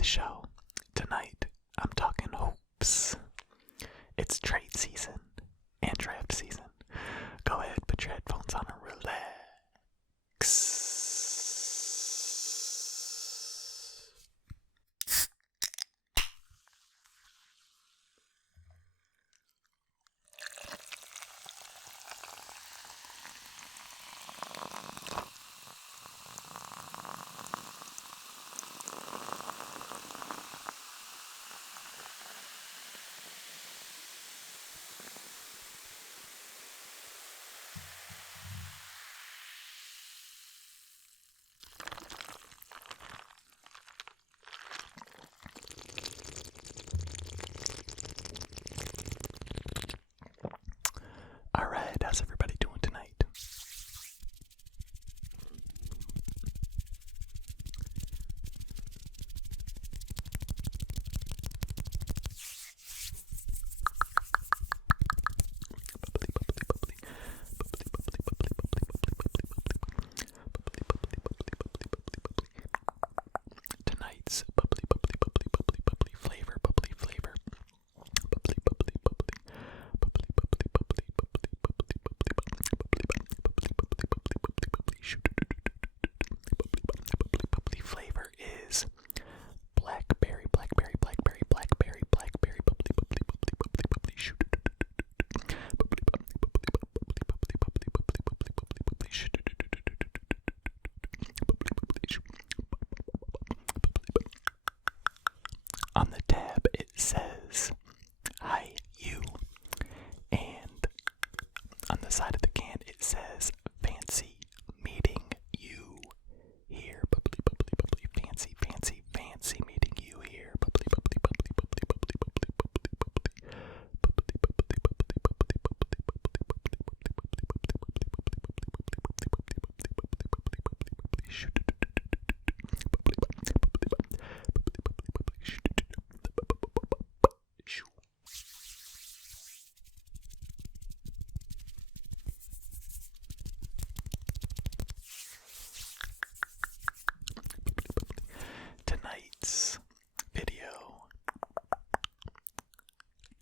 the show. Tonight, I'm talking hoops. It's trade season and draft season. Go ahead, put your headphones on and relax. Alright, how's everybody doing tonight? Tonight's bubbly flavor, flavor is blackberry, shoot. On the tab it says, "Hi, you," and on the side of the can it says, "Fancy meeting you here." Fancy meeting you here.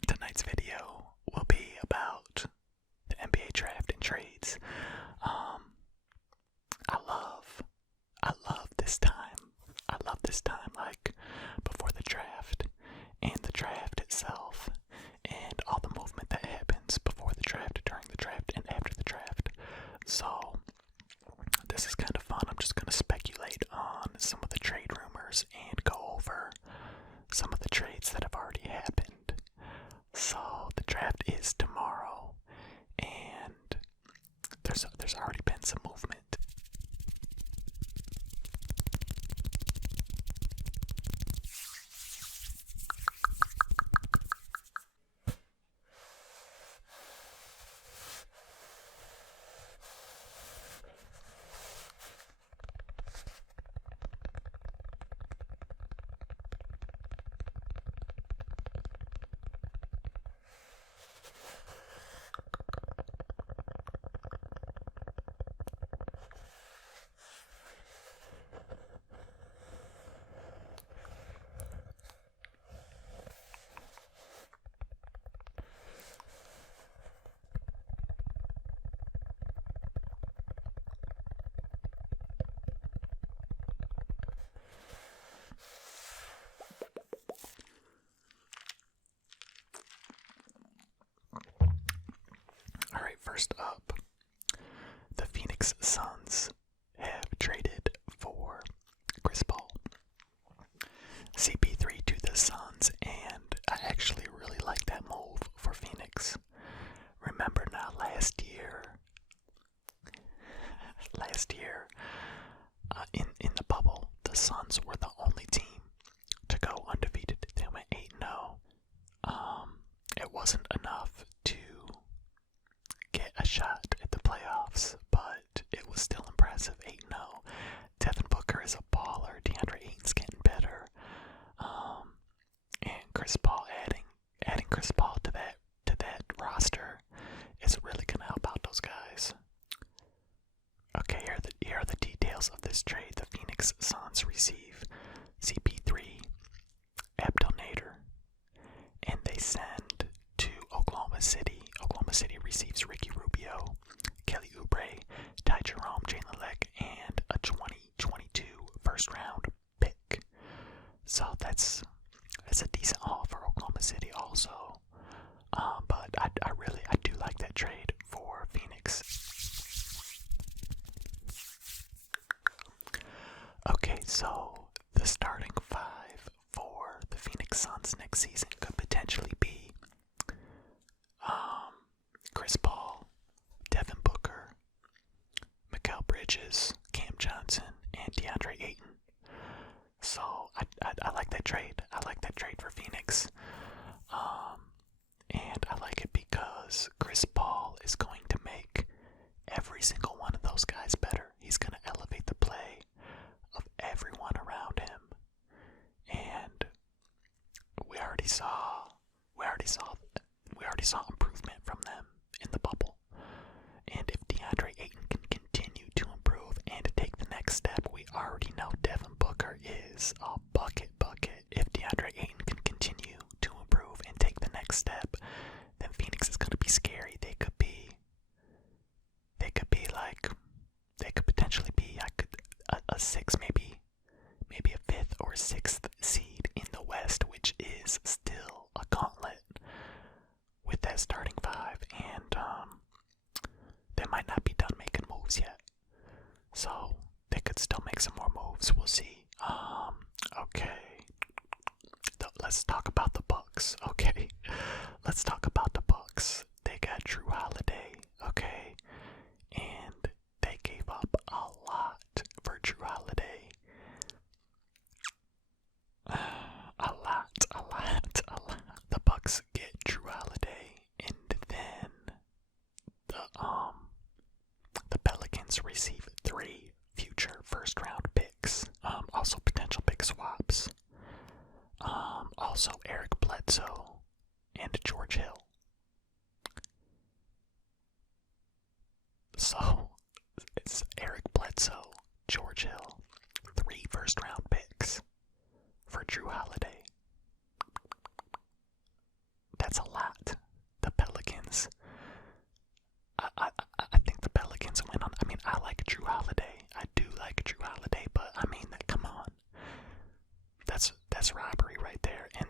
Tonight's video will be about the NBA draft and trades. I love this time. I love this time, like before the draft and the draft itself, and all the movement that happens before the draft, during the draft, and after the draft. So this is kind of fun. I'm just gonna speculate on some of the trade rumors and go over some of the trades that have already happened. So the draft is tomorrow, and there's already been some movement. Alright, first up, the Phoenix Suns have traded for Chris Paul. CP3 to the Suns, and I actually really like that move for Phoenix. Remember now, last year, in the bubble, the Suns were the only team to go undefeated. They went 8-0. It wasn't enough to get a shot at the playoffs, but it was still impressive. 8-0. Devin Booker is a baller. DeAndre Ayton's getting better. And Chris Paul, adding Chris Paul to that roster is really gonna help out those guys. Okay, here are the details of this trade. The Phoenix Suns receive CP3 first round pick. So that's a decent haul for Oklahoma City also. But I do like that trade for Phoenix. Okay, so the starting five for the Phoenix Suns next season could potentially be Chris Paul, Devin Booker, Mikal Bridges, Cam Johnson, and DeAndre Ayton. So I like that trade. I like that trade for Phoenix. And I like it because Chris Paul is going to make every single one of those guys better. He's going to elevate the play of everyone around him. And we already saw improvement from them in the bubble. And if DeAndre Ayton can continue to improve and take the next step, we already know Devin Booker is a bucket. If DeAndre Ayton can continue to improve and take the next step, then Phoenix is going to be scary. They could potentially be a six, maybe a fifth or sixth seed in the West, which is still a gauntlet with that starting five, and they might not be done making moves yet. So they could still make some more moves. We'll see. Okay. Let's talk about the Bucks. Okay. Let's talk about the Bucks. They got Drew Holiday. Okay. And they gave up a lot for Drew Holiday. A lot. The Bucks get Drew Holiday, and then the Pelicans receive 3 future first round picks. Also potential pick swaps. Also Eric Bledsoe and George Hill. So it's Eric Bledsoe, George Hill, 3 first round picks for Drew Holiday. That's a lot. The Pelicans. I think the Pelicans win on. I mean, I like Drew Holiday. I do like Drew Holiday, but I mean, come on. That's robbery right there. And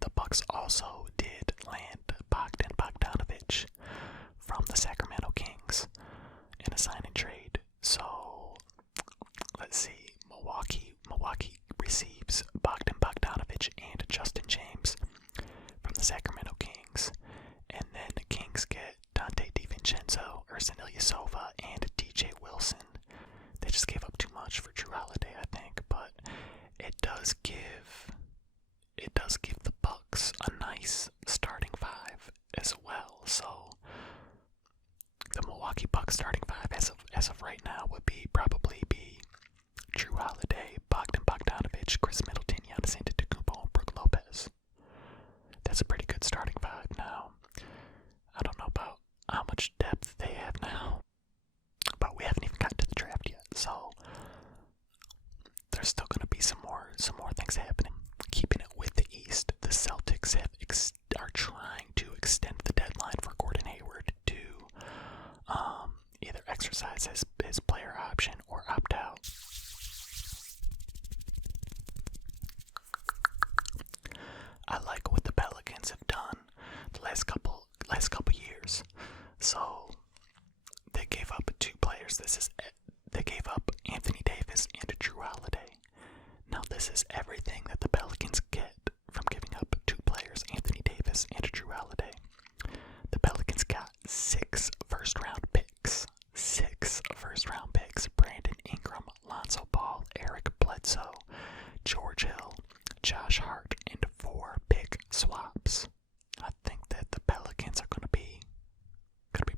the Bucks also did land Bogdanovich from the Sacramento Kings in a sign and trade. So let's see. Milwaukee receives Bogdanovich and Justin James from the Sacramento Kings. And then the Kings get Dante DiVincenzo, Ersan Ilyasova, and DJ Wilson. They just gave up too much for Drew Holiday, I think, but it does give the Bucks a nice starting five as well. So the Milwaukee Bucks starting five as of right now would probably be Drew Holiday, Bogdanovich, Chris Middleton, Giannis Antetokounmpo, and Brook Lopez. That's a pretty good starting five now. I don't know about how much depth they have now, but we haven't even gotten to the draft yet, so there's still going to be some more things happening. Keeping it with the East, the Celtics are trying to extend the deadline for Gordon Hayward to either exercise his player option or opt out. I like what the Pelicans have done the last couple years. So they gave up 2 players. They gave up Anthony Davis and Drew Holiday. Now this is everything that the Pelicans get from giving up 2 players, Anthony Davis and Drew Holiday. The Pelicans got 6 first round picks. 6 first round picks. Brandon Ingram, Lonzo Ball, Eric Bledsoe, George Hill, Josh Hart, and 4 pick swaps. I think that the Pelicans are gonna be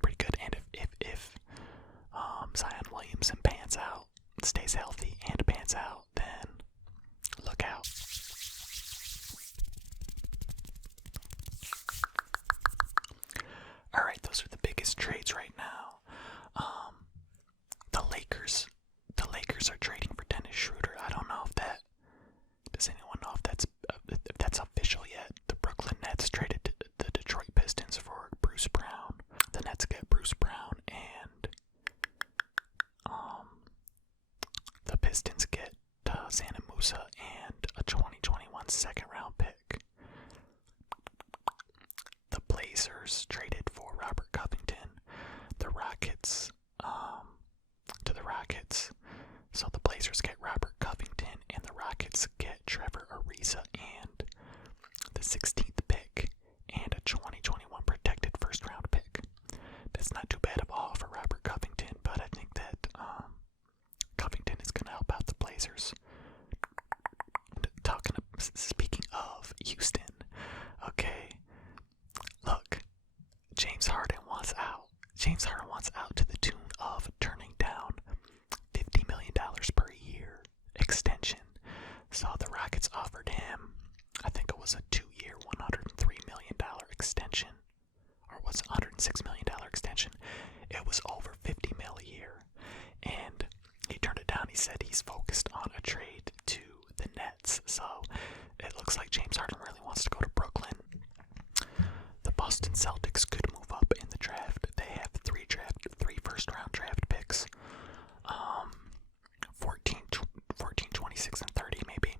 pretty good, and if Zion Williamson stays healthy and pans out, then look out. All right, those are the biggest trades right now. The Lakers are trading for Dennis Schroeder. I don't know if that. Does anyone know if that's official yet? The Brooklyn Nets traded the Detroit Pistons for Bruce Brown. The Nets get Bruce Brown and that's not too bad of a haul for Robert Covington, but I think that Covington is going to help out the Blazers. Speaking of Houston, okay, look, James Harden wants out. James Harden wants out to the tune of turning down $50 million per year extension. So the Rockets offered him, I think it was a 2-year, $103 million extension, or was it $106 million extension? It was over $50 million a year, and he turned it down. He said he's focused on a trade to the Nets. So it looks like James Harden really wants to go to Brooklyn. The Boston Celtics could move up in the draft. They have three first-round draft picks, 14, 26, and 30 maybe.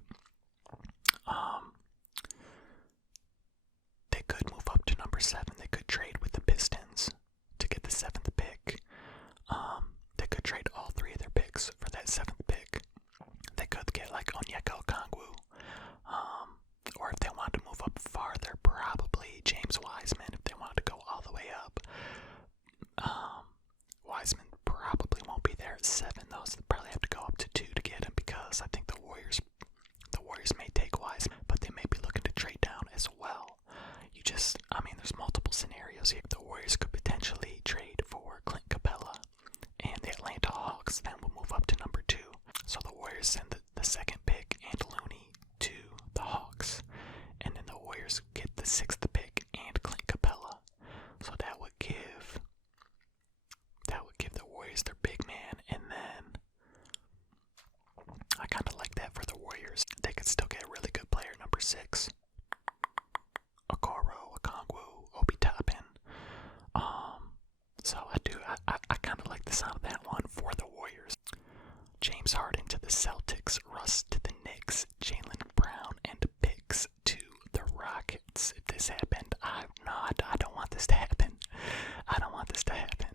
They could move up to number 7. They could trade with the Pistons to get the 7th pick. They could trade all 3 of their picks for that 7th pick. They could get like Onyeka Okongwu. Or if they wanted to move up farther, probably James Wiseman if they wanted to go all the way up. Wiseman probably won't be there at 7 though, so they probably have to go up to 2 to get him, because I think the Warriors may take Wiseman, but they may be looking to trade down as well. There's multiple scenarios here. The Warriors could potentially trade for Clint Capella, and the Atlanta Hawks then will move up to number 2. So the Warriors send the 2nd pick and Looney to the Hawks, and then the Warriors get the 6th pick and Clint Capella. So that would give the Warriors their big man, and then I kind of like that for the Warriors. They could still get a really good player, number 6. Okoro, Okongwu, Obi Toppin. So I kind of like the sound of that one for the Warriors. James Harden to the Celtics, Russ to the Knicks, Jaylen Brown and picks to the Rockets. If this happened, I don't want this to happen. I don't want this to happen.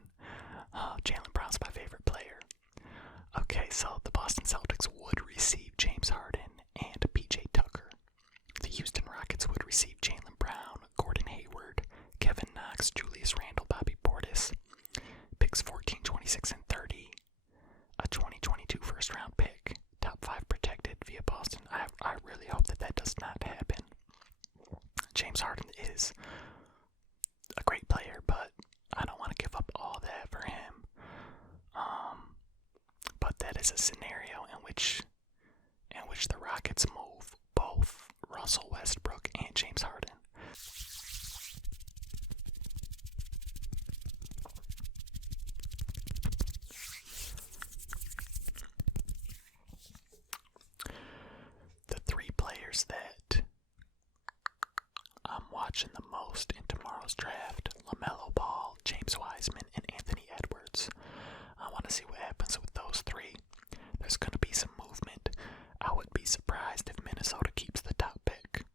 Jaylen Brown's my favorite player. Okay, so the Boston Celtics would receive James Harden and PJ Tucker. The Houston Rockets would receive Jaylen Brown, Gordon Hayward, Kevin Knox, Julius Randle, Bobby Portis. Picks 14, 26, and 30. A 2022 first-round pick. Top 5 protected via Boston. I really hope that does not happen. James Harden is a great player, but I don't want to give up all that for him. But that is a scenario in which the Rockets move both Russell Westbrook and James Harden. The 3 players that I'm watching the most in tomorrow's draft: LaMelo Ball, James Wiseman, and Anthony Edwards. I want to see what happens with those 3. There's going to be some movement. I would be surprised if Minnesota keeps the top pick.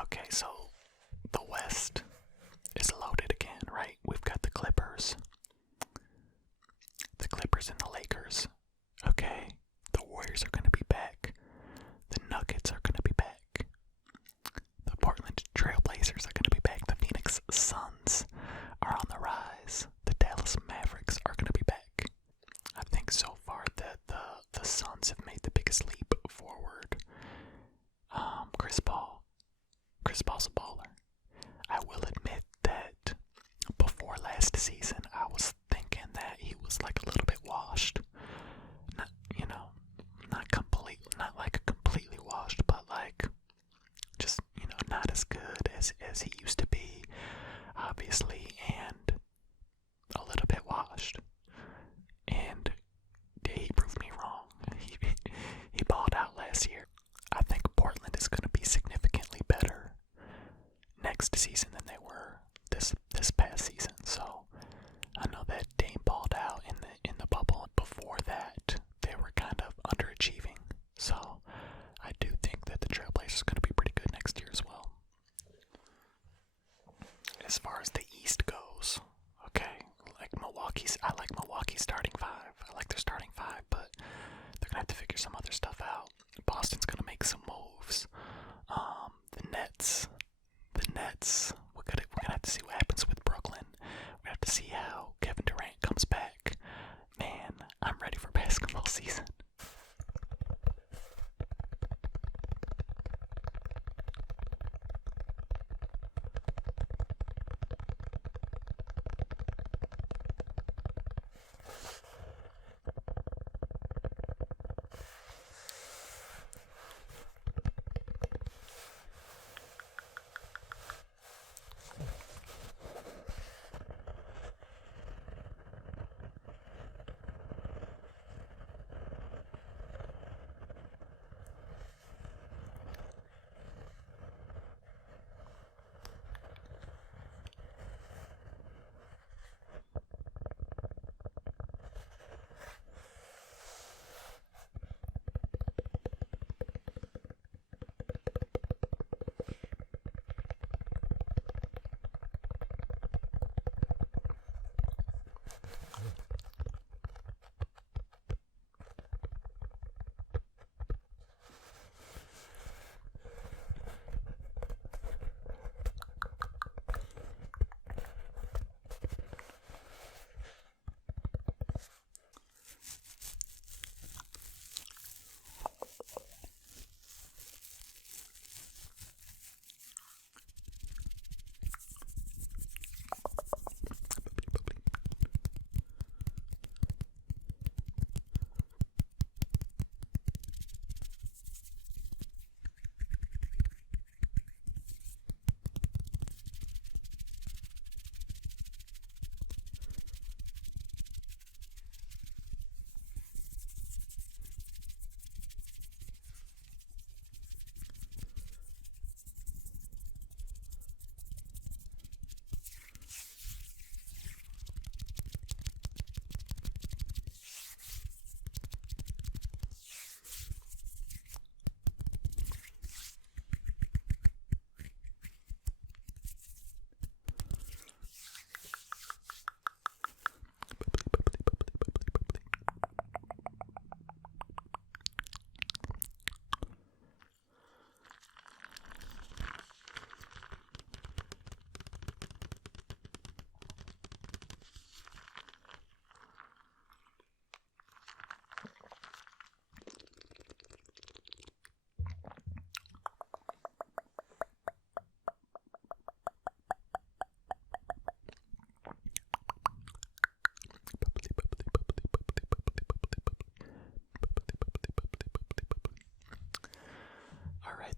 Okay, so the West is loaded again, right? We've got the Clippers and the Lakers. Okay, the Warriors are going to be back. The Nuggets are going to be back. The Portland Trail Blazers are going to be back. The Phoenix I will admit that before last season, I was thinking that he was like a little bit washed. Not, not like completely washed, but like just, not as good as he used to be, obviously, and a little bit washed. And he proved me wrong. He balled out last year. I think Portland is going to be significantly better next season than they were this past season. So I know that Dame balled out in the bubble. Before that, they were kind of underachieving. So I do think that the Trailblazers are going to be pretty good next year as well. As far as the East goes, okay, I like Milwaukee's starting five. I like their starting five, but they're gonna have to figure some other stuff out. Boston's gonna make some moves. The Nets. We're gonna have to see what happens with Brooklyn. We're gonna have to see how Kevin Durant comes back. Man, I'm ready for basketball season.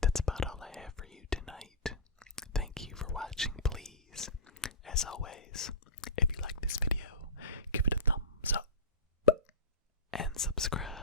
That's about all I have for you tonight. Thank you for watching. Please, as always, if you like this video, give it a thumbs up and subscribe.